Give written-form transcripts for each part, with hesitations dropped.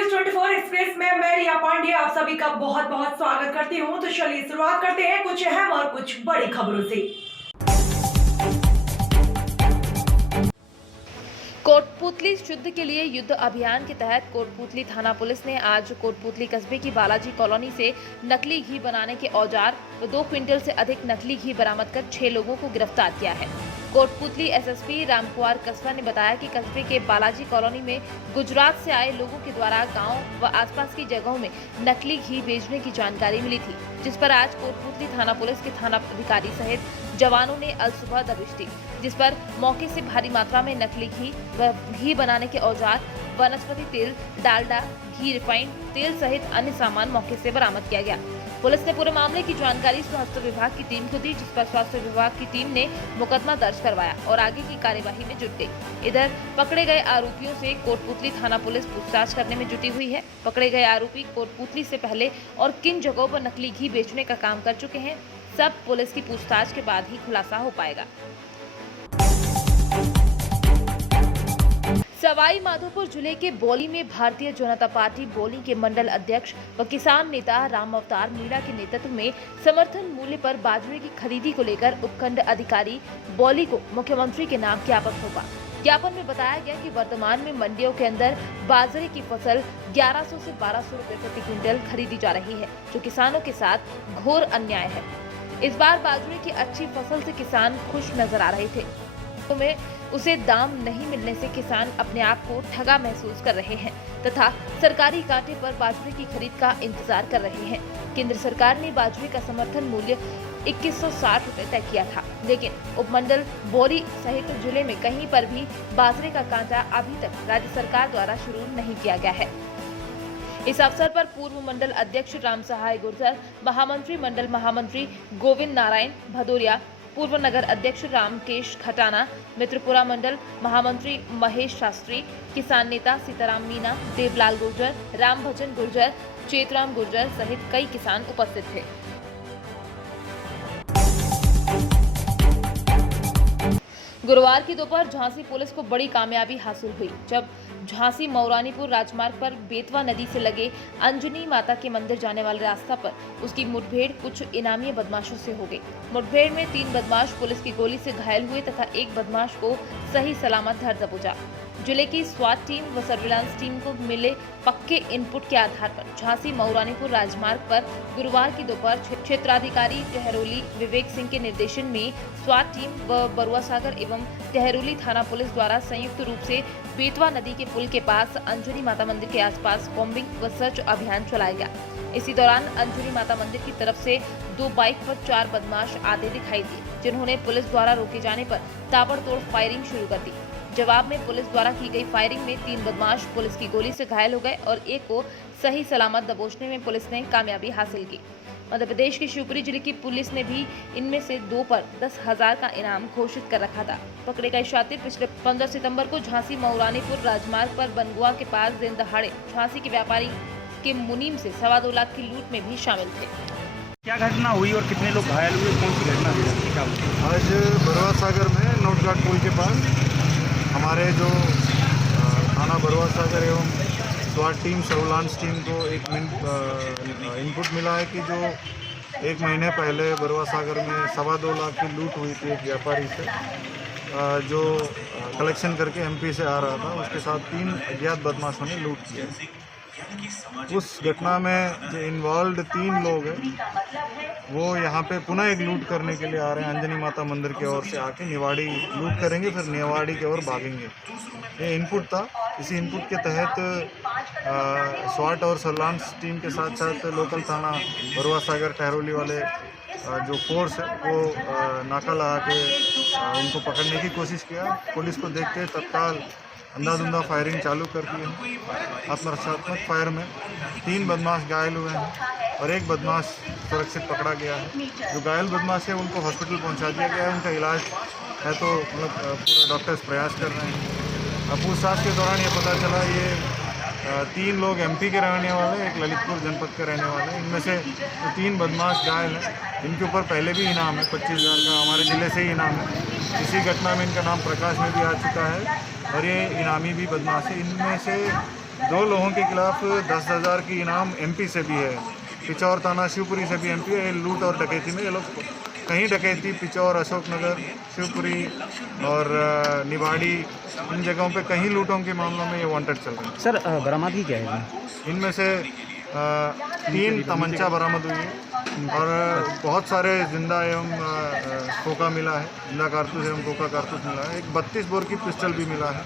News 24 express में मैं रिया पांडे आप सभी का बहुत बहुत स्वागत करती हूं। तो चलिए शुरुआत करते हैं कुछ अहम और कुछ बड़ी खबरों से। कोटपूतली शुद्ध के लिए युद्ध अभियान के तहत कोटपूतली थाना पुलिस ने आज कोटपूतली कस्बे की बालाजी कॉलोनी से नकली घी बनाने के औजार व 2 क्विंटल से अधिक नकली घी बरामद कर 6 लोगों को गिरफ्तार किया है। कोटपूतली एसएसपी रामकुमार कस्बा ने बताया कि कस्बे के बालाजी कॉलोनी में गुजरात से आए लोगों के द्वारा गांव व आसपास की जगहों में नकली घी बेचने की जानकारी मिली थी, जिस पर आज कोटपूतली थाना पुलिस के थाना अधिकारी सहित जवानों ने अल सुबह दबिश दी, जिस पर मौके से भारी मात्रा में नकली घी व घी बनाने के औजार, वनस्पति तेल, डालडा, घी, रिफाइंड तेल सहित अन्य सामान मौके से बरामद किया गया। पुलिस ने पूरे मामले की जानकारी स्वास्थ्य विभाग की टीम को दी, जिस पर स्वास्थ्य विभाग की टीम ने मुकदमा दर्ज करवाया और आगे की कार्यवाही में जुट गई। इधर पकड़े गए आरोपियों से कोटपूतली थाना पुलिस पूछताछ करने में जुटी हुई है। पकड़े गए आरोपी कोटपूतली से पहले और किन जगहों पर नकली घी बेचने का काम कर चुके हैं, सब पुलिस की पूछताछ के बाद ही खुलासा हो पाएगा। सवाई माधोपुर जिले के बौली में भारतीय जनता पार्टी बौली के मंडल अध्यक्ष व किसान नेता राम अवतार मीणा के नेतृत्व में समर्थन मूल्य पर बाजरे की खरीदी को लेकर उपखंड अधिकारी बौली को मुख्यमंत्री के नाम ज्ञापन सौंपा। ज्ञापन में बताया गया कि वर्तमान में मंडियों के अंदर बाजरे की फसल 1100 से 1200 रुपए प्रति क्विंटल खरीदी जा रही है, जो किसानों के साथ घोर अन्याय है। इस बार बाजरे की अच्छी फसल से किसान खुश नजर आ रहे थे, तो में उसे दाम नहीं मिलने से किसान अपने आप को ठगा महसूस कर रहे हैं तथा सरकारी कांटे पर बाजरे की खरीद का इंतजार कर रहे हैं। केंद्र सरकार ने बाजरे का समर्थन मूल्य 2160 रुपए तय किया था, लेकिन उपमंडल बौली सहित जिले में कहीं पर भी बाजरे का कांटा अभी तक राज्य सरकार द्वारा शुरू नहीं किया गया है। इस अवसर पर पूर्व मंडल अध्यक्ष राम सहाय गुर्जर, महामंत्री मंडल महामंत्री गोविंद नारायण भदौरिया, पूर्व नगर अध्यक्ष रामकेश खटाना, मित्रपुरा मंडल महामंत्री महेश शास्त्री, किसान नेता सीताराम मीणा, देवलाल गुर्जर, राम भजन गुर्जर, चेतराम गुर्जर सहित कई किसान उपस्थित थे। गुरुवार की दोपहर झांसी पुलिस को बड़ी कामयाबी हासिल हुई, जब झांसी मौरानीपुर राजमार्ग पर बेतवा नदी से लगे अंजनी माता के मंदिर जाने वाले रास्ता पर उसकी मुठभेड़ कुछ इनामी बदमाशों से हो गई। मुठभेड़ में 3 बदमाश पुलिस की गोली से घायल हुए तथा एक बदमाश को सही सलामत धर दबोचा। जिले की स्वाट टीम व सर्विलांस टीम को मिले पक्के इनपुट के आधार पर झांसी मौरानीपुर राजमार्ग पर गुरुवार की दोपहर क्षेत्राधिकारी टहरोली विवेक सिंह के निर्देशन में स्वाट टीम व बरुआ सागर एवं टहरोली थाना पुलिस द्वारा संयुक्त रूप से बेतवा नदी के पुल के पास अंजनी माता मंदिर के आसपास कॉम्बिंग व सर्च अभियान चलाया गया। इसी दौरान अंजनी माता मंदिर की तरफ से 2 बाइक पर 4 बदमाश आते दिखाई दिए, जिन्होंने पुलिस द्वारा रोके जाने पर ताबड़तोड़ फायरिंग शुरू कर दी। जवाब में पुलिस द्वारा की गई फायरिंग में 3 बदमाश पुलिस की गोली से घायल हो गए और एक को सही सलामत दबोचने में पुलिस ने कामयाबी हासिल की। मध्य प्रदेश के शिवपुरी जिले की पुलिस ने भी इनमें से 2 पर 10,000 का इनाम घोषित कर रखा था। पकड़े गए शातिर पिछले 15 सितंबर को झांसी मौरानीपुर राजमार्ग पर बनगुआ के पास दिन दहाड़े झांसी के व्यापारी के मुनीम से 2.25 लाख की लूट में भी शामिल थे। क्या घटना हुई और कितने लोग घायल हुए, कौन सी घटना थी? आज बरुआ सागर में नोटघाट पुल के पास हमारे जो थाना बरुआ सागर एवं स्वाट टीम सर्विलांस टीम को एक इनपुट मिला है कि जो 1 महीने पहले बरुआ सागर में 2.25 लाख की लूट हुई थी एक व्यापारी से, जो कलेक्शन करके एमपी से आ रहा था। उसके साथ 3 अज्ञात बदमाशों ने लूट किया। उस घटना में जो इन्वॉल्व 3 लोग हैं वो यहाँ पे पुनः एक लूट करने के लिए आ रहे हैं। अंजनी माता मंदिर की ओर से आके निवाड़ी लूट करेंगे, फिर निवाड़ी की ओर भागेंगे। ये इनपुट था। इसी इनपुट के तहत स्वाट और सर्विलांस टीम के साथ साथ लोकल थाना बरुआ सागर टहरोली वाले जो फोर्स है वो नाका लगा के उनको पकड़ने की कोशिश किया। पुलिस को देख के तत्काल अंधाधुंधा फायरिंग चालू कर दी है। आत्मरक्षात्मक फायर में 3 बदमाश घायल हुए हैं और एक बदमाश सुरक्षित पकड़ा गया है। जो घायल बदमाश है उनको हॉस्पिटल पहुंचा दिया गया है। उनका इलाज है तो पूरा डॉक्टर्स प्रयास कर रहे हैं। पूछताछ के दौरान ये पता चला ये 3 लोग एमपी के रहने वाले, एक ललितपुर जनपद के रहने वाले। इनमें से जो 3 बदमाश घायल हैं इनके ऊपर पहले भी इनाम है, 25,000 का हमारे ज़िले से ही इनाम है। इसी घटना में इनका नाम प्रकाश में भी आ चुका है और ये इनामी भी बदमाश है। इनमें से 2 लोगों के खिलाफ 10,000 की इनाम एमपी से भी है, पिचौर थाना शिवपुरी से भी एमपी है। लूट और डकैती में ये लोग कहीं डकैती पिचौर, अशोकनगर, शिवपुरी और निवाड़ी, इन जगहों पे कहीं लूटों के मामलों में ये वांटेड चल रहे हैं। सर बरामदगी क्या है? इनमें से 3 तमंचा बरामद हुई है और बहुत सारे जिंदा एवं खोखा मिला है, जिंदा कारतूस एवं खोखा कारतूस मिला है। एक 32 बोर की पिस्टल भी मिला है।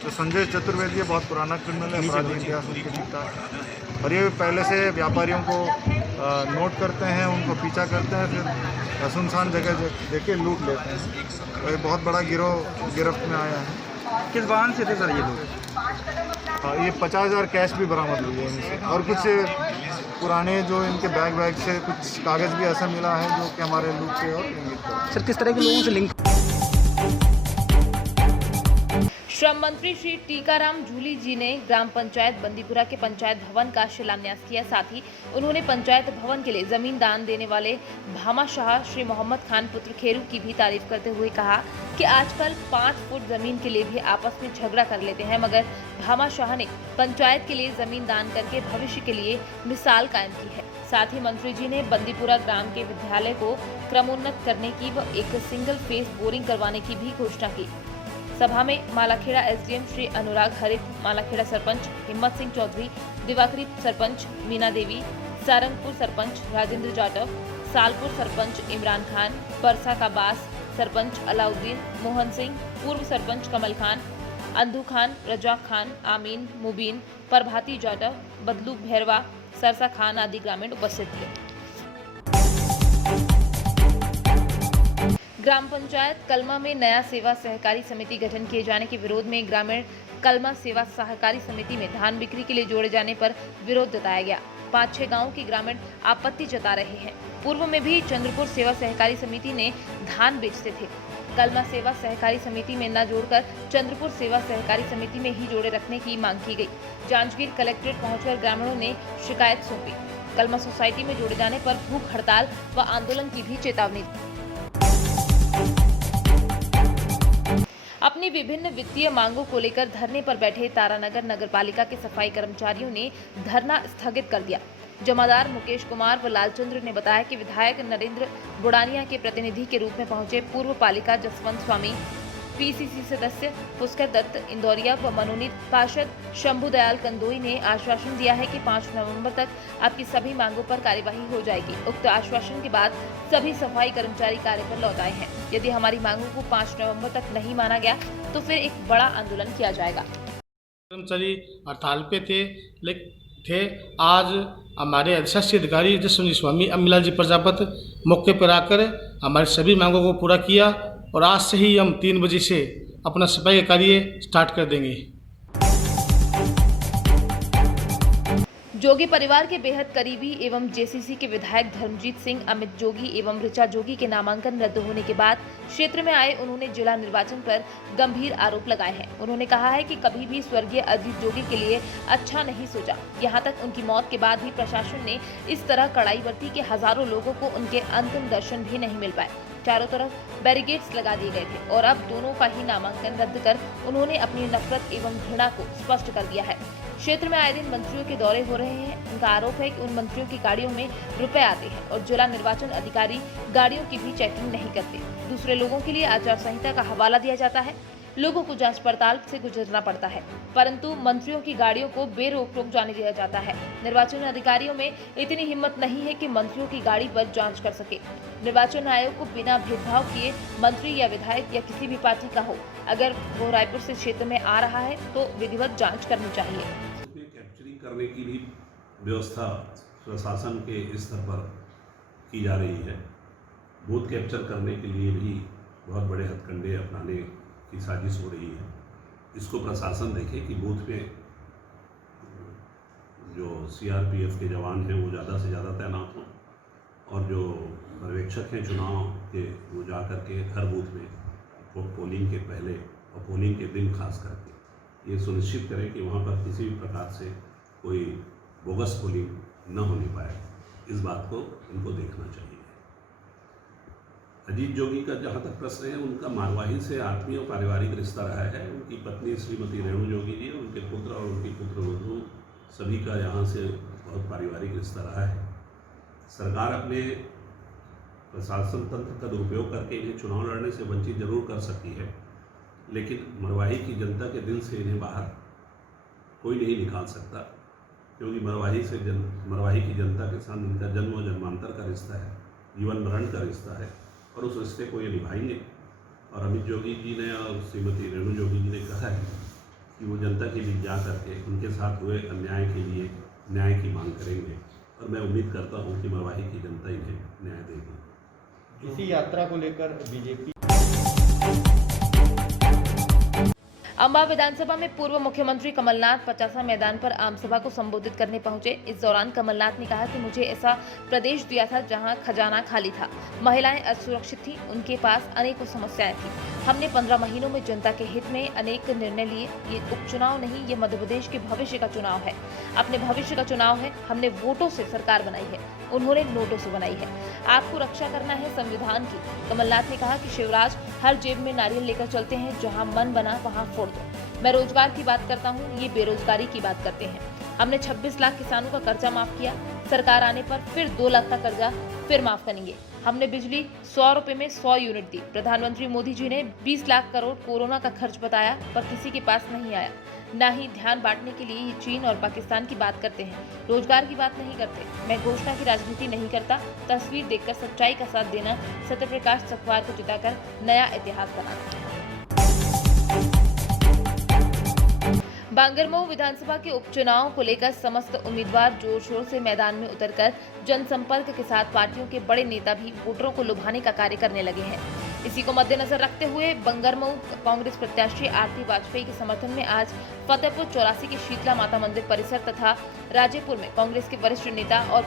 तो संजय चतुर्वेदी ये बहुत पुराना क्रिमिनल है, अपराधी इतिहास उनके दिखता है और ये पहले से व्यापारियों को नोट करते हैं, उनको पीछा करते हैं, फिर सुनसान जगह देके लूट लेते हैं। तो ये बहुत बड़ा गिरफ्त में आया है। किस वाहन से थे सर ये लोग? ये 50,000 कैश भी बरामद हुई है इनसे और कुछ पुराने जो इनके बैग से कुछ कागज़ भी ऐसा मिला है जो कि हमारे लूट से और इंगित करते हैं। सर किस तरह के लोगों से लिंक? श्रम मंत्री श्री टीकाराम जूली जी ने ग्राम पंचायत बंदीपुरा के पंचायत भवन का शिलान्यास किया। साथ ही उन्होंने पंचायत भवन के लिए जमीन दान देने वाले भामाशाह श्री मोहम्मद खान पुत्र खेरू की भी तारीफ करते हुए कहा कि आजकल 5 फुट जमीन के लिए भी आपस में झगड़ा कर लेते हैं, मगर भामाशाह ने पंचायत के लिए जमीन दान करके भविष्य के लिए मिसाल कायम की है। साथ ही मंत्री जी ने बंदीपुरा ग्राम के विद्यालय को क्रमोन्नत करने की व एक सिंगल फेस बोरिंग करवाने की भी घोषणा की। सभा में मालाखेड़ा एसडीएम श्री अनुराग हरित, मालाखेड़ा सरपंच हिम्मत सिंह चौधरी, दिवाकरी सरपंच मीना देवी, सारंगपुर सरपंच राजेंद्र जाटव, सालपुर सरपंच इमरान खान, परसा का बास सरपंच अलाउद्दीन, मोहन सिंह, पूर्व सरपंच कमल खान, अंधु खान, रजाक खान, आमीन, मुबीन, प्रभाती जाटव, बदलू भैरवा, सरसा खान आदि ग्रामीण उपस्थित थे। ग्राम पंचायत कलमा में नया सेवा सहकारी समिति गठन किए जाने के विरोध में ग्रामीण कलमा सेवा सहकारी समिति में धान बिक्री के लिए जोड़े जाने पर विरोध जताया गया। 5-6 गांवों के ग्रामीण आपत्ति जता रहे हैं। पूर्व में भी चंद्रपुर सेवा सहकारी समिति ने धान बेचते थे। कलमा सेवा सहकारी समिति में न जोड़कर चंद्रपुर सेवा सहकारी समिति में ही जोड़े रखने की मांग की गई। जांजगीर कलेक्ट्रेट पहुंचकर ग्रामीणों ने शिकायत सौंपी। कलमा सोसाइटी में जोड़े जाने पर भूख हड़ताल व आंदोलन की भी चेतावनी दी। अपनी विभिन्न वित्तीय मांगों को लेकर धरने पर बैठे तारानगर नगरपालिका के सफाई कर्मचारियों ने धरना स्थगित कर दिया। जमादार मुकेश कुमार व लालचंद्र ने बताया कि विधायक नरेंद्र बुड़ानिया के प्रतिनिधि के रूप में पहुंचे पूर्व पालिका जसवंत स्वामी, पीसीसी सदस्य पुष्कर दत्त इंदौरिया व मनोनीत पार्षद शंभू दयाल कंदोई ने आश्वासन दिया है कि 5 नवंबर तक आपकी सभी मांगों पर कार्यवाही हो जाएगी। उक्त आश्वासन के बाद सभी सफाई कर्मचारी कार्य पर लौट आए हैं। यदि हमारी मांगों को 5 नवंबर तक नहीं माना गया तो फिर एक बड़ा आंदोलन किया जाएगा। कर्मचारी हड़ताल पे थे। आज हमारे अधिशासी अधिकारी जसवंत स्वामी अम्बिलाल जी प्रजापति मौके पर आकर हमारी सभी मांगों को पूरा किया और आज से ही हम 3 बजे से अपना सफाई कार्य स्टार्ट कर देंगे। जोगी परिवार के बेहद करीबी एवं जेसीसी के विधायक धर्मजीत सिंह, अमित जोगी एवं ऋचा जोगी के नामांकन रद्द होने के बाद क्षेत्र में आए उन्होंने जिला निर्वाचन पर गंभीर आरोप लगाए हैं। उन्होंने कहा है कि कभी भी स्वर्गीय अजीत जोगी के लिए अच्छा नहीं सोचा। यहां तक उनकी मौत के बाद भी प्रशासन ने इस तरह कड़ाई बरती कि हजारों लोगों को उनके अंतिम दर्शन भी नहीं मिल पाए। चारों तरफ बैरिकेड्स लगा दिए गए थे और अब दोनों का ही नामांकन रद्द कर उन्होंने अपनी नफरत एवं घृणा को स्पष्ट कर दिया है। क्षेत्र में आए दिन मंत्रियों के दौरे हो रहे हैं। उनका आरोप है कि उन मंत्रियों की गाड़ियों में रुपए आते हैं और जिला निर्वाचन अधिकारी गाड़ियों की भी चेकिंग नहीं करते। दूसरे लोगों के लिए आचार संहिता का हवाला दिया जाता है। लोगों को जांच पड़ताल से गुजरना पड़ता है, परंतु मंत्रियों की गाड़ियों को बेरोक टोक जाने दिया जाता है। निर्वाचन अधिकारियों में इतनी हिम्मत नहीं है कि मंत्रियों की गाड़ी पर जांच कर सके। निर्वाचन आयोग को बिना भेदभाव किए मंत्री या विधायक या किसी भी पार्टी का हो, अगर वो रायपुर से क्षेत्र में आ रहा है तो विधिवत जांच करनी चाहिए। कैप्चरिंग करने की भी व्यवस्था प्रशासन के स्तर पर की जा रही है। बूथ कैप्चर करने के लिए भी बहुत बड़े हथकंडे अपनाने की साजिश हो रही है। इसको प्रशासन देखे कि बूथ पे जो सीआरपीएफ के जवान हैं वो ज़्यादा से ज़्यादा तैनात हों और जो पर्यवेक्षक हैं चुनाव के वो जा कर के हर बूथ में पोलिंग के पहले और पोलिंग के दिन खास करके ये सुनिश्चित करें कि वहाँ पर किसी भी प्रकार से कोई बोगस पोलिंग न होने पाए। इस बात को इनको देखना चाहिए। अजीत जोगी का जहाँ तक प्रश्न है, उनका मारवाही से आत्मीय और पारिवारिक रिश्ता रहा है। उनकी पत्नी श्रीमती रेणु जोगी जी, उनके पुत्र और उनकी पुत्रवधू सभी का यहाँ से बहुत पारिवारिक रिश्ता रहा है। सरकार अपने प्रशासन तंत्र का दुरुपयोग करके इन्हें चुनाव लड़ने से वंचित जरूर कर सकती है, लेकिन मरवाही की जनता के दिल से इन्हें बाहर कोई नहीं निकाल सकता, क्योंकि मरवाही की जनता के साथ इनका जन्म और जन्मांतर का रिश्ता है, जीवन मरण का रिश्ता है, और उस रिश्ते को ये निभाएंगे। और अमित जोगी जी ने और श्रीमती रेणु जोगी जी ने कहा है कि वो जनता के बीच जा करके उनके साथ हुए अन्याय के लिए न्याय की मांग करेंगे, और मैं उम्मीद करता हूँ कि मरवाही की जनता इन्हें न्याय देगी। इसी यात्रा को लेकर बीजेपी अंबा विधानसभा में पूर्व मुख्यमंत्री कमलनाथ पचासा मैदान पर आम सभा को संबोधित करने पहुंचे। इस दौरान कमलनाथ ने कहा कि मुझे ऐसा प्रदेश दिया था जहां खजाना खाली था, महिलाएं असुरक्षित थीं, उनके पास अनेकों समस्याएं थीं। हमने 15 महीनों में जनता के हित में अनेक निर्णय लिए। ये उपचुनाव नहीं, ये मध्य प्रदेश के भविष्य का चुनाव है, अपने भविष्य का चुनाव है। हमने वोटों से सरकार बनाई है, उन्होंने नोटों से बनाई है। आपको रक्षा करना है संविधान की। कमलनाथ ने कहा कि शिवराज हर जेब में नारियल लेकर चलते हैं, जहां मन बना वहां फोड़ दो। मैं रोजगार की बात करता हूं, ये बेरोजगारी की बात करते हैं। हमने 26 लाख किसानों का कर्जा माफ किया, सरकार आने पर फिर 2 लाख का कर्जा फिर माफ करेंगे। हमने बिजली 100 रुपए में 100 यूनिट दी। प्रधानमंत्री मोदी जी ने 20 लाख करोड़ कोरोना का खर्च बताया, पर किसी के पास नहीं आया। ना ही ध्यान बांटने के लिए ये चीन और पाकिस्तान की बात करते हैं, रोजगार की बात नहीं करते। मैं घोषणा की राजनीति नहीं करता, तस्वीर देखकर सच्चाई का साथ देना, सत्यप्रकाश सखवार को जिताकर नया इतिहास बनाना। बांगरमऊ विधानसभा के उपचुनाव को लेकर समस्त उम्मीदवार जोर शोर से मैदान में उतरकर जनसंपर्क के साथ पार्टियों के बड़े नेता भी वोटरों को लुभाने का कार्य करने लगे हैं। इसी को मद्देनजर रखते हुए बंगरमऊ कांग्रेस प्रत्याशी आरती वाजपेयी के समर्थन में आज फतेहपुर 84 के शीतला माता मंदिर परिसर तथा राजेपुर में कांग्रेस के वरिष्ठ नेता और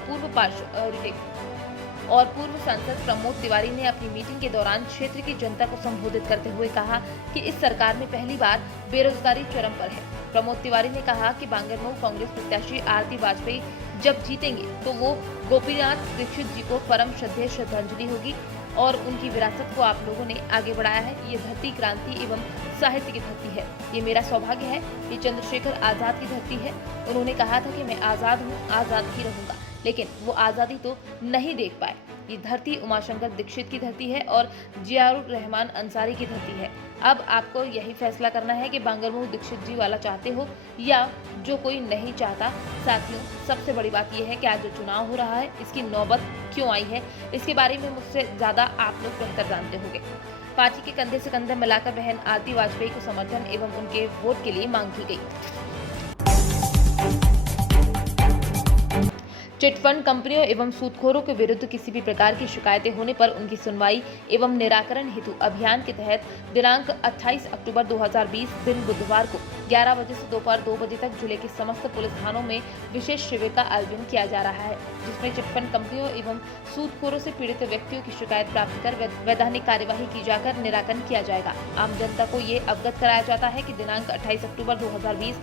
पूर्व सांसद प्रमोद तिवारी ने अपनी मीटिंग के दौरान क्षेत्र की जनता को संबोधित करते हुए कहा कि इस सरकार में पहली बार बेरोजगारी चरम पर है। प्रमोद तिवारी ने कहा कि बांगरमऊ कांग्रेस प्रत्याशी आरती वाजपेयी जब जीतेंगे तो वो गोपीनाथ दीक्षित जी को परम श्रद्धेय श्रद्धांजलि होगी, और उनकी विरासत को आप लोगों ने आगे बढ़ाया है। ये धरती क्रांति एवं साहित्य की धरती है, ये मेरा सौभाग्य है, ये चंद्रशेखर आजाद की धरती है। उन्होंने कहा था कि मैं आजाद हूँ, आजाद ही रहूंगा, लेकिन वो आज़ादी तो नहीं देख पाए। ये धरती उमाशंकर दीक्षित की धरती है और जियाउर रहमान अंसारी की धरती है। अब आपको यही फैसला करना है कि बांगरमऊ दीक्षित जी वाला चाहते हो या जो कोई नहीं चाहता। साथियों, सबसे बड़ी बात यह है कि आज जो चुनाव हो रहा है, इसकी नौबत क्यों आई है, इसके बारे में मुझसे ज़्यादा आप लोग बेहतर जानते होंगे। पार्टी के कंधे से कंधा मिलाकर बहन आरती वाजपेयी को समर्थन एवं उनके वोट के लिए मांग की गई। चिटफंड कंपनियों एवं सूदखोरों के विरुद्ध किसी भी प्रकार की शिकायतें होने पर उनकी सुनवाई एवं निराकरण हेतु अभियान के तहत दिनांक 28 अक्टूबर 2020 दिन बुधवार को 11 बजे से दोपहर 2 बजे तक जिले के समस्त पुलिस थानों में विशेष शिविर का आयोजन किया जा रहा है, जिसमें चिटफंड कंपनियों एवं सूदखोरों से पीड़ित व्यक्तियों की शिकायत प्राप्त कर वैधानिक कार्यवाही की जाकर निराकरण किया जाएगा। आम जनता को ये अवगत कराया जाता है कि दिनांक 28 अक्टूबर 2020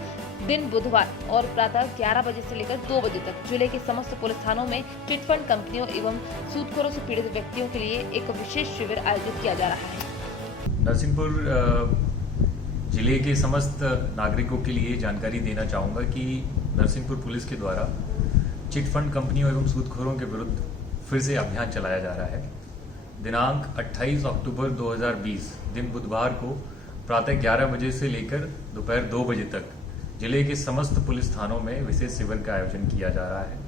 दिन बुधवार और प्रातः 11 बजे से लेकर 2 बजे तक जिले के समस्त पुलिस थानों में चिटफंड कंपनियों एवं सूदखोरों से पीड़ित व्यक्तियों के लिए एक विशेष शिविर आयोजित किया जा रहा है। नरसिंहपुर जिले के समस्त नागरिकों के लिए जानकारी देना चाहूँगा कि नरसिंहपुर पुलिस के द्वारा चिटफंड कंपनियों एवं सूदखोरों के विरुद्ध फिर से अभियान चलाया जा रहा है। दिनांक 28 अक्टूबर 2020 दिन बुधवार को प्रातः 11 बजे से लेकर दोपहर 2 बजे तक जिले के समस्त पुलिस थानों में विशेष शिविर का आयोजन किया जा रहा है।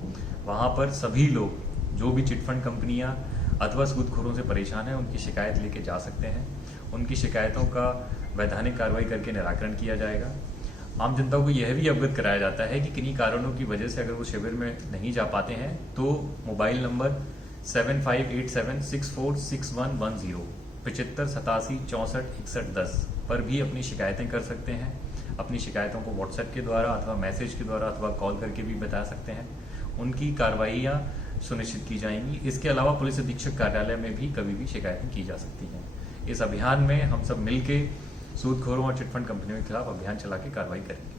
वहां पर सभी लोग जो भी चिटफंड कंपनियां अथवा सूदखोरों से परेशान हैं, उनकी शिकायत लेके जा सकते हैं। उनकी शिकायतों का वैधानिक कार्रवाई करके निराकरण किया जाएगा। आम जनता को यह भी अवगत कराया जाता है कि किन्हीं कारणों की वजह से अगर वो शिविर में नहीं जा पाते हैं तो मोबाइल नंबर 7587646110 75 87 64 61 10 पर भी अपनी शिकायतें कर सकते हैं। अपनी शिकायतों को व्हाट्सएप के द्वारा अथवा मैसेज के द्वारा अथवा कॉल करके भी बता सकते हैं। उनकी कार्रवाइयाँ सुनिश्चित की जाएंगी। इसके अलावा पुलिस अधीक्षक कार्यालय में भी कभी भी शिकायतें की जा सकती हैं। इस अभियान में हम सब मिलके सूदखोरों और चिटफंड कंपनियों के खिलाफ अभियान चला के कार्रवाई करेंगे।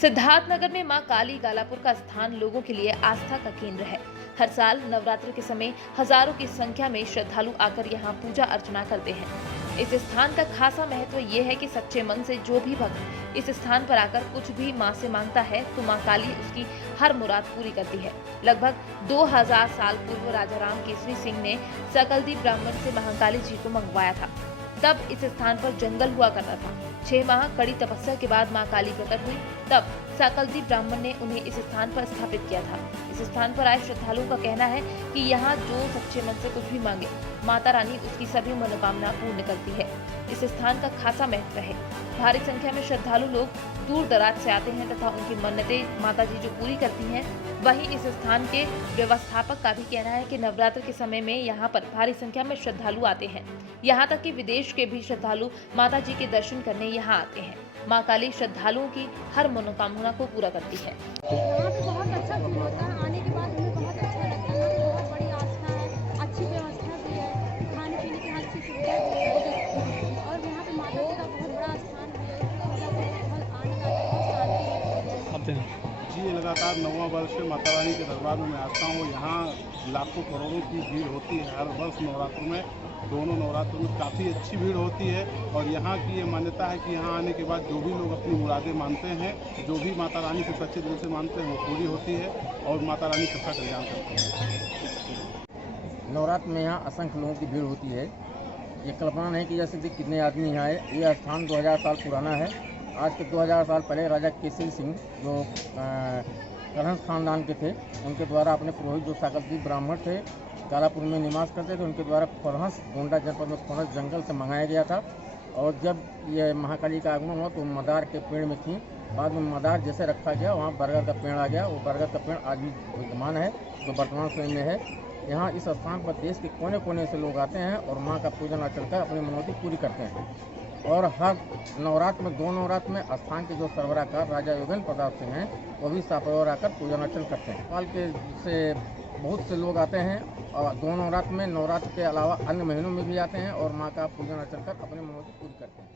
सिद्धार्थनगर में मां काली गालापुर का स्थान लोगों के लिए आस्था का केंद्र है। हर साल नवरात्र के समय हजारों की संख्या में श्रद्धालु आकर यहाँ पूजा अर्चना करते हैं। इस स्थान का खासा महत्व ये है कि सच्चे मन से जो भी भक्त इस स्थान पर आकर कुछ भी मां से मांगता है तो मां काली उसकी हर मुराद पूरी करती है। लगभग 2000 साल पूर्व राजा राम केसरी सिंह ने सकलदीप ब्राह्मण से महाकाली जी को मंगवाया था। तब इस स्थान पर जंगल हुआ करता था। 6 माह कड़ी तपस्या के बाद मां काली प्रकट हुई, तब सकलदीप ब्राह्मण ने उन्हें इस स्थान पर स्थापित किया था। इस स्थान पर आए श्रद्धालुओं का कहना है कि यहाँ जो सच्चे मन से कुछ भी मांगे माता रानी उसकी सभी मनोकामना पूर्ण करती है। इस स्थान का खासा महत्व है। भारी संख्या में श्रद्धालु लोग दूर दराज से आते हैं तथा उनकी मन्नतें माता जी जो पूरी करती हैं। वहीं इस स्थान के व्यवस्थापक का भी कहना है कि नवरात्र के समय में यहाँ पर भारी संख्या में श्रद्धालु आते हैं। यहाँ तक कि विदेश के भी श्रद्धालु माता जी के दर्शन करने यहाँ आते हैं। माँ काली श्रद्धालुओं की हर मनोकामना को पूरा करती है। यहाँ पे बहुत अच्छा फील होता है, आने के बाद हमें बहुत अच्छा लगता है। बहुत बड़ी आस्था है, अच्छी व्यवस्था भी है, खाने पीने की हर चीज़ सुविधा भी है और यहाँ पे माता जी का बहुत बड़ा स्थान भी है। बहुत आनंद आता है, बहुत शांति है। जी, लगातार 9वां वर्ष माता रानी के दरबार में मैं आता हूँ। यहाँ लाखों करोड़ों की भीड़ होती है हर वर्ष नवरात्र में। दोनों नवरात्र में काफ़ी अच्छी भीड़ होती है और यहाँ की ये मान्यता है कि यहाँ आने के बाद जो भी लोग अपनी मुरादें मानते हैं, जो भी माता रानी से सच्चे दिल से मानते हैं वो पूरी होती है और माता रानी सबका कल्याण करती है। नवरात्र में यहाँ असंख्य लोगों की भीड़ होती है। ये कल्पना नहीं की जा सकती कितने आदमी यहाँ आए। ये स्थान 2000 साल पुराना है। आज के 2000 साल पहले राजा केसरी सिंह जो करहंस खानदान के थे, उनके द्वारा अपने पुरोहित जो सकलदीप ब्राह्मण थे, कालापुर में निवास करते थे, उनके द्वारा फरहंस गोंडा जनपद में फरहंस जंगल से मंगाया गया था। और जब ये महाकाली का आगमन हुआ तो मदार के पेड़ में थी। बाद में मदार जैसे रखा गया वहाँ बरगद का पेड़ आ गया। वो बरगद का पेड़ आज भी विद्यमान है, जो वर्तमान समय में है। यहाँ इस स्थान पर देश के कोने कोने से लोग आते हैं और माँ का पूजन अर्चन कर अपनी मनौती पूरी करते हैं। और हर नवरात्र में 2 नवरात्र में स्थान के जो सरबराहकार राजा योगेंद्र प्रताप सिंह हैं वो भी सापौर आकर पूजन अर्चन करते हैं। नेपाल के से बहुत से लोग आते हैं और 2 नवरात्र में, नवरात्र के अलावा अन्य महीनों में भी आते हैं और माँ का पूजन अर्चन कर अपनी मनौती पूरी करते हैं।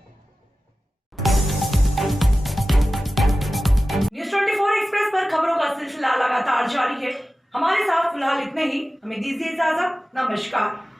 न्यूज़ 24 एक्सप्रेस पर खबरों का सिलसिला लगातार जारी है। हमारे साथ फिलहाल इतने ही। हमें दीजिए इजाजत। नमस्कार।